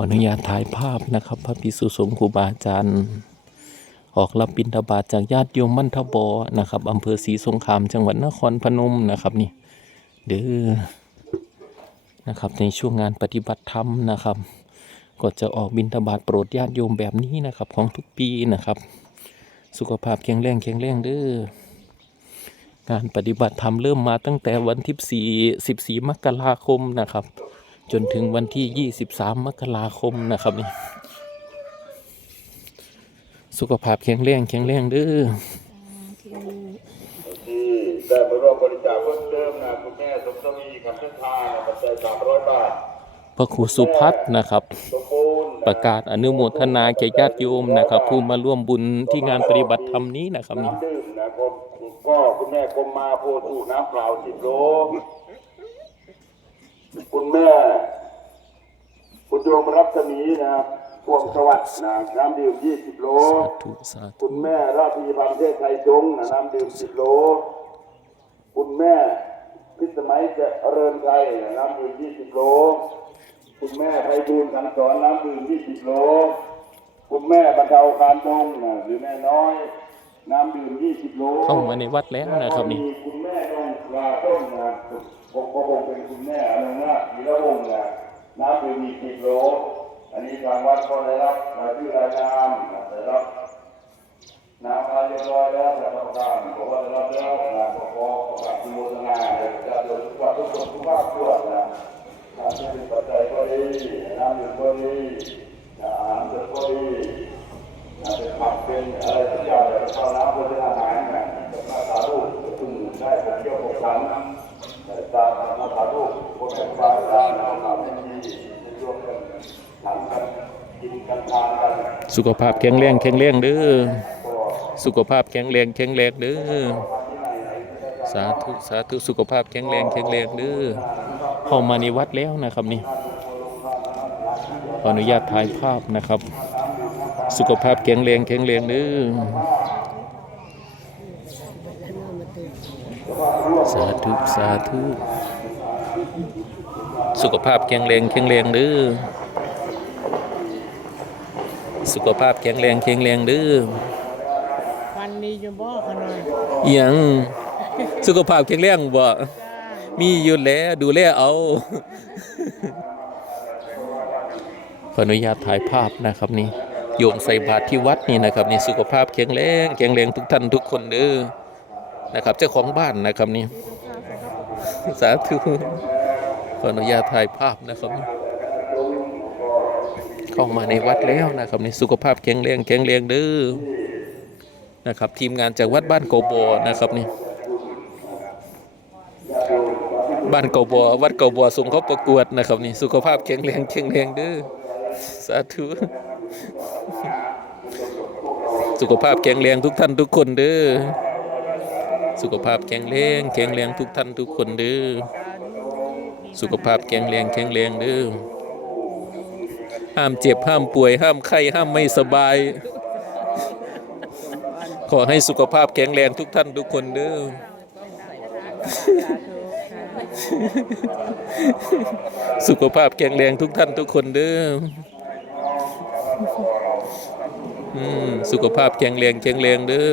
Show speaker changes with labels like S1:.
S1: ออนุญาตถ่ายภาพนะครับ พระภิกษุสงฆ์ครูบาอาจารย์ ออกรับบิณฑบาตจากญาติโยมมันทบอนะครับอำเภอศรีสงครามจังหวัดนครพนมนะครับนี่เด้อนะครับในช่วงงานปฏิบัติธรรมนะครับ ก็จะออกบิณฑบาตโปรดญาติโยมแบบนี้นะครับของทุกปีนะครับ สุขภาพแข็งแรงแข็งแรงเด้องานปฏิบัติธรรมเริ่มมาตั้งแต่วันที่ 4 14 มกราคมนะครับ จนถึงวันที่ 23 มกราคมนะครับนี่สุขภาพแข็งแรงแข็งแรงเด้อ
S2: ที่ได้ไปร่วมบริจาคเพิ่มเติมนะคุณแม่สมทวีคำเส้นทางปัจจัยสามร้อยบาท
S1: พระครูสุพัฒน์นะครับ
S2: สมบูรณ์
S1: ประกาศอนุโมทนาแก่ญาติโยมนะครับ ผู้มาร่วมบุญที่งานปฏิบัติธรรมนี้นะครับนี่
S2: น้ำดื่มนะครับก็คุณแม่กรมมาโพธิ์ถูกน้ำเปล่าสิบโล คุณแม่คุณโยมรัศมีนะพวงสวัสดิ์นะน้ำดื่มยี่สิบโล
S1: สาธุสาธุ
S2: คุณแม่ราพีพันเทศไทยจงนะน้ำดื่มสิบโล คุณแม่พิสมัยเจริญไทยนะน้ำดื่มยี่สิบโล คุณแม่ไพบูลย์ขันสอนน้ำดื่มยี่สิบโล คุณแม่บรรเทาการดงนะหรือแม่น้อย น้ำดื่มยี่สิบโล
S1: เข้ามาในวัดแล้วนะครับนี่
S2: มีคุณแม่ดงป ลาต้นนะผมก็คงเป็นคุณแม่อนุนาธีระวงศ์นะน้ำดื่มมีสิบโลอันนี้ทางวัดก็ได้รับรายชื่อรายนามได้รับน้ำมาเรียบร้อยแล้วแต่ประการบอกว่าได้รับแล้วนะขอขอประกาศโมทนาจะโดยทุกวันทุกคนทุกภาคส่วนนะน้ำที่เป็นปัจจัยก็ดีน้ำดื่มก็ดีอาหารก็ดีนะเป็นผักเป็นอะไรทุกอย่าง สุ
S1: ขภาพแข็งแรงแข็งแรงเด้อ สุขภาพแข็งแรงแข็งแรงเด้อ สาธุสาธุสุขภาพแข็งแรงแข็งแรงเด้อเข้ามาในวัดแล้วนะครับนี่ขออนุญาตถ่ายภาพนะครับ สุขภาพแข็งแรงแข็งแรงเด้อสาธุสาธุ สุขภาพแข็งแรงแข็งแรงเด้อสุขภาพแข็งแรงแข็งแรงเด้อ
S3: ฟันดีอยู่บ่ขน่อย
S1: อิหยังสุขภาพแข็งแรงบ่
S3: จ้า
S1: มีอยู่แล้วดูแลเอาขออนุญาตถ่ายภาพนะครับนี่โยมใส่บาตรที่วัดนี่นะครับนี่สุขภาพแข็งแรงแข็งแรงทุกท่านทุกคนเด้อนะครับ เจ้าของบ้านนะครับนี่สาธุ ขออนุญาตถ่ายภาพนะครับ เข้ามาในวัดแล้วนะครับนี่สุขภาพแข็งแรงแข็งแรงเด้อนะครับทีมงานจากวัดบ้านโกโบนะครับนี่บ้านเก่าบัววัดเก่าบัวส่งเขาประกวดนะครับนี่สุขภาพแข็งแรงแข็งแรงเด้อสาธุสุขภาพแข็งแรงทุกท่านทุกคนเด้อสุขภาพแข็งแรงแข็งแรงทุกท่านทุกคนเด้อ สุขภาพแข็งแรงแข็งแรงเด้อห้ามเจ็บห้ามป่วยห้ามไข้ห้ามไม่สบาย ขอให้สุขภาพแข็งแรงทุกท่านทุกคนเด้อสุขภาพแข็งแรงทุกท่านทุกคนเด้ออืมสุขภาพแข็งแรงแข็งแรงเด้อ